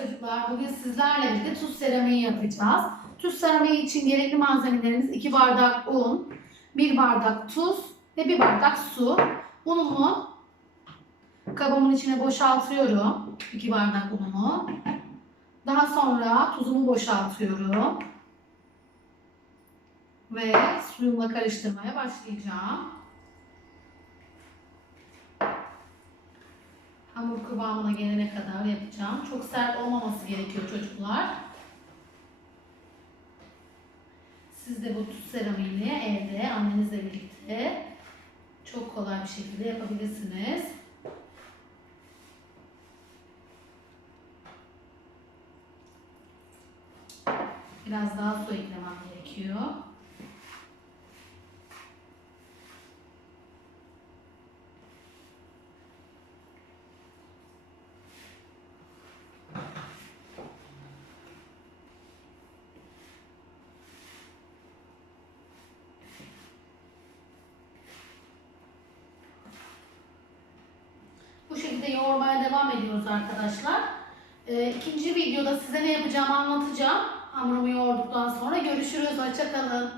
çocuklar, bugün sizlerle birlikte tuz seramiği yapacağız. Tuz seramiği için gerekli malzemelerimiz 2 bardak un, 1 bardak tuz ve 1 bardak su. Unumu kabımın içine boşaltıyorum. 2 bardak unumu. Daha sonra tuzumu boşaltıyorum. Ve suyumla karıştırmaya başlayacağım. Hamur kıvamına gelene kadar yapacağım. Çok sert olmaması gerekiyor çocuklar. Siz de bu tuz seramiğini evde annenizle birlikte çok kolay bir şekilde yapabilirsiniz. Biraz daha su eklemem gerekiyor. Bu şekilde yoğurmaya devam ediyoruz arkadaşlar. Ee, ikinci videoda size ne yapacağımı anlatacağım. Hamurumu yoğurduktan sonra görüşürüz. Hoşçakalın.